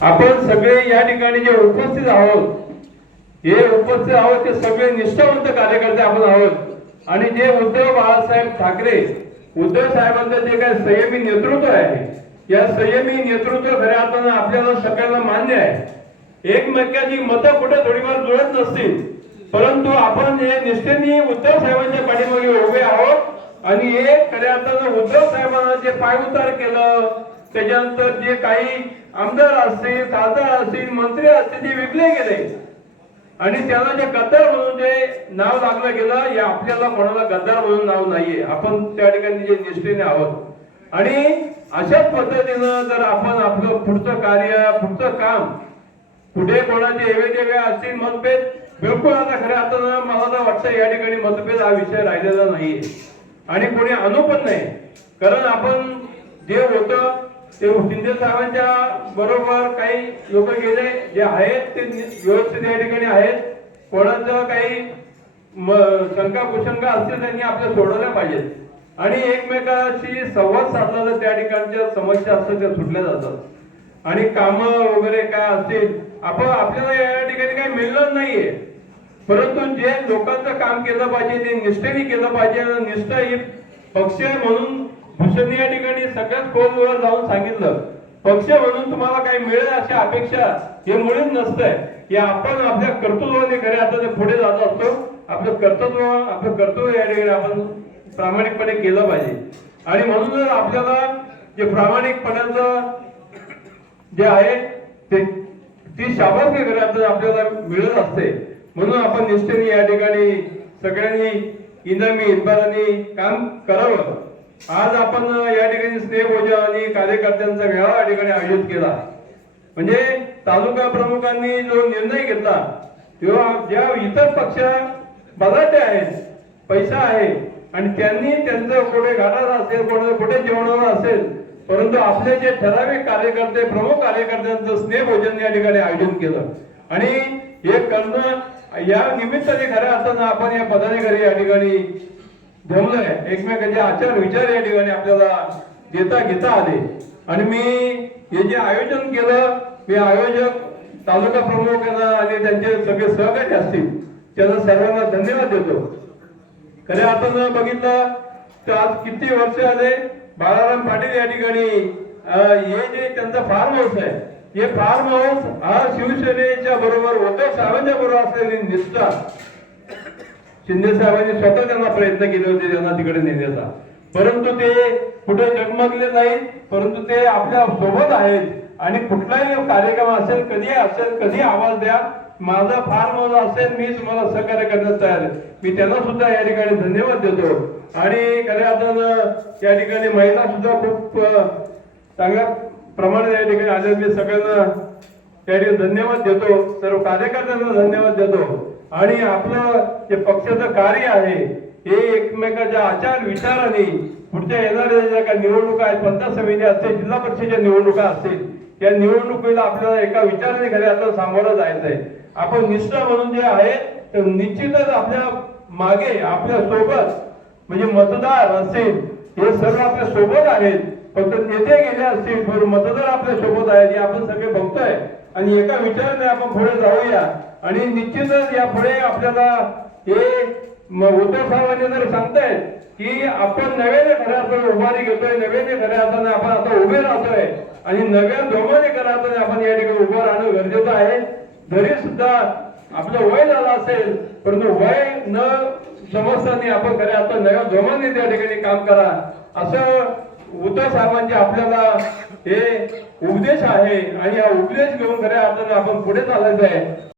आपण सगळे या ठिकाणी जे उपस्थित आहोत हे उपस्थित आहोत ते सगळे निष्ठावंत कार्यकर्ते आपण आहोत. आणि जे उद्धव बाळासाहेब ठाकरे उद्धव साहेबांचं जे काही संयमी नेतृत्व आहे या संयमी नेतृत्व खऱ्या अर्थानं आपल्याला सगळ्यांना मान्य आहे. एकमेकांची मतं कुठे थोडीफार जुळत नसतील परंतु आपण हे निष्ठेने उद्धव साहेबांच्या पाठीमागे उभे आहोत. आणि एक खऱ्या अर्थानं उद्धव साहेबांना जे पायउतार केलं त्याच्यानंतर जे काही आमदार असतील खासदार असतील मंत्री असतील ते विकले गेले. आणि त्याला जे गद्दार म्हणून जे नाव लागलं गेलं हे आपल्याला कोणाला गद्दार म्हणून नाव नाहीये. आपण त्या ठिकाणी जे निष्ठेने आहोत. आणि अशाच पद्धतीनं जर आपण आपलं पुढचं कार्य पुढचं काम कुठे कोणाचे एवे देवे असतील मतभेद बिलकुल आता खऱ्या अर्थानं मला तर वाटतं या ठिकाणी मतभेद हा विषय राहिलेला नाहीये. आणि कोणी आणू पण नाही कारण आपण जे होतं ते शिंदे साहेबांच्या बरोबर काही लोक गेले जे आहेत ते व्यवस्थित या ठिकाणी आहेत. कोणाचं काही शंका कुशंका असतील त्यांनी आपल्या सोडवल्या पाहिजेत आणि एकमेकाशी संवाद साधला तर त्या ठिकाणच्या समस्या असतात त्या सुटल्या जातात. आणि काम वगैरे काय असतील आपण आपल्याला या ठिकाणी काही मिळणार नाहीये. परंतु जे लोकांचं काम केलं पाहिजे ते निष्ठेने केलं पाहिजे निष्ठा ही पक्ष म्हणून भूषण या ठिकाणी सगळ्यात खोलवर जाऊन सांगितलं. पक्ष म्हणून तुम्हाला काही मिळेल अशी अपेक्षा हे मुळीच नसतंय. की आपण आपल्या कर्तृत्वाने खरे आता ते पुढे जात असतो आपलं कर्तृत्व आपलं कर्तव्य या ठिकाणी आपण प्रामाणिकपणे केलं पाहिजे. आणि म्हणूनच आपल्याला जे प्रामाणिकपणाचं जे आहे ते ती शाबासकी घरात आपल्याला मिळत असते. म्हणून आपण निष्ठेने या ठिकाणी सगळ्यांनी इनामी इतबारांनी काम करावं. आज आपण या ठिकाणी स्नेहभोजन आणि कार्यकर्त्यांचा मेळावा या ठिकाणी आयोजित केला. म्हणजे तालुका प्रमुखांनी जो निर्णय घेतला तेव्हा ज्या इतर पक्ष बलाटे आहेत पैसा आहे आणि त्यांनी त्यांचं कुठे घाटाला असेल कुठे कुठे जेवणाला असेल परंतु आपले जे ठराविक कार्यकर्ते प्रमुख कार्यकर्त्यांचं स्नेहभोजन या ठिकाणी आयोजन केलं. आणि हे करणं या निमित्ताने खऱ्या अर्थानं आपण या पदाधिकारी या ठिकाणी जमलंय एकमेकांचे आचार विचार या ठिकाणी आपल्याला देता घेता आले. आणि मी हे जे आयोजन केलं मी आयोजक तालुका प्रमुख यांना आणि त्यांचे सगळे सहकारी असतील त्यांना सर्वांना धन्यवाद देतो. खऱ्या अर्थानं बघितलं तर आज किती वर्ष आले बाळाराम पाटील या ठिकाणी हे जे त्यांचा फार्म हाऊस आहे हे फार्म हाऊस हा शिवसेनेच्या बरोबर उद्धव साहेबांच्या बरोबर असलेली निष्ठा. शिंदे साहेबांनी स्वतः त्यांना प्रयत्न केले होते त्यांना तिकडे नेण्याचा. परंतु ते कुठे जगमगले नाहीत परंतु ते आपल्यासोबत आहेत. आणि कुठलाही कार्यक्रम असेल कधी असेल कधी आवाज द्या. माझा फार मोठा असेल मी तुम्हाला सहकार्य करण्यास तयार आहे. मी त्यांना सुद्धा या ठिकाणी धन्यवाद देतो. आणि खऱ्या अर्थानं या ठिकाणी महिला सुद्धा खूप चांगल्या प्रमाणात या ठिकाणी आले मी सगळ्यांना त्या ठिकाणी धन्यवाद देतो. सर्व कार्यकर्त्यांना धन्यवाद देतो. आणि आपलं जे पक्षाचं कार्य आहे हे एकमेकाच्या आचार विचाराने पुढच्या येणाऱ्या ज्या काही निवडणुका आहेत पंचायत समिती असतील जिल्हा परिषदेच्या निवडणुका असतील या निवडणुकीला आपल्याला एका विचाराने खऱ्या आता सामोरं जायचं आहे आपण निष्ठा म्हणून जे आहे तर निश्चितच आपल्या मागे आपल्यासोबत म्हणजे मतदार असतील हे सर्व आपल्यासोबत आहेत. फक्त नेते गेले असतील मतदार आपल्यासोबत आहेत हे आपण सगळे बघतोय. आणि एका विचाराने आपण पुढे जाऊया. आणि निश्चितच या पुढे आपल्याला हे उद्धव साहेबांनी जर सांगतायत की आपण नव्याने खऱ्या अर्थाने उभारी घेतोय नव्याने खऱ्या अर्थाने आपण आता उभे राहतोय आणि नव्या जोमाने खऱ्या अर्थाने आपण या ठिकाणी उभं राहणं गरजेचं आहे. जरी सुद्धा आपलं वय झालं असेल परंतु वय न समजताना आपण खऱ्या आता नव्या जोमाने त्या ठिकाणी काम करा. असं उद्धव साहेबांचे म्हणजे आपल्याला हे उपदेश आहे आणि हा उपदेश घेऊन खऱ्या आपल्याला आपण पुढे चालायचं आहे